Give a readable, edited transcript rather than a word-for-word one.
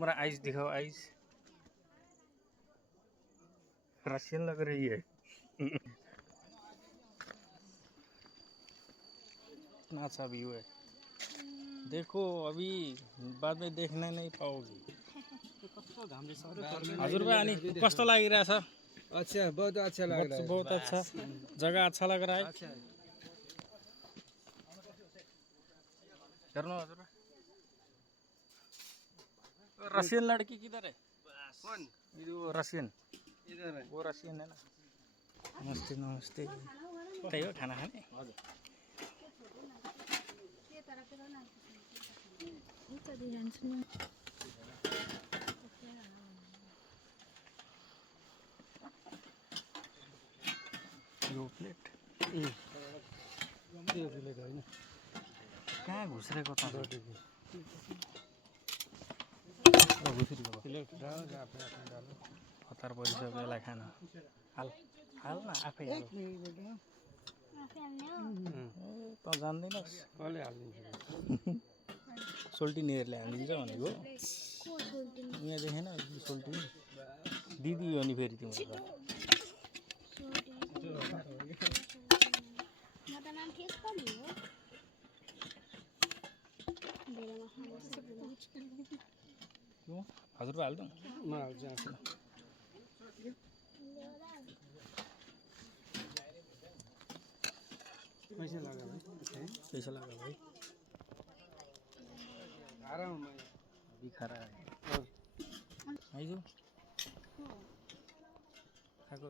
तुम्हारा आइज दिखाओ, आइज। रशियन लग रही है। इतना अच्छा व्यू है, देखो अभी बाद में देखना नहीं पाओगे। हजुर भाई अनि कस्तो लागिरहेछ? अच्छा, बहुत अच्छा लग रहा है। बहुत अच्छा जगह, अच्छा लग रहा है। हेर्नु हजुर, रशियन लड़की किधर है? कौन? यो रशियन, इधर है। वो रशियन है ना। नमस्ते नमस्ते, त्यही हो खाना खाने। यो प्लेट कहाँ घुस्रेको त? हतार परिसक्यो यसलाई खान। हाल हाल न, आफै हाल। त जान्दैनस्? सोल्टिनीहरूले हालिदिन्छ भनेको यहाँ देखेन सोल्टिनी दिदी हो नि फेरि तिम्रो त। हजुर हाल्दो म हाल्छु। कैसे लगा भाई? कैसा लगा भाई? आ रहा हूँ मैं। अभी खा रहा है। आइजो खाएको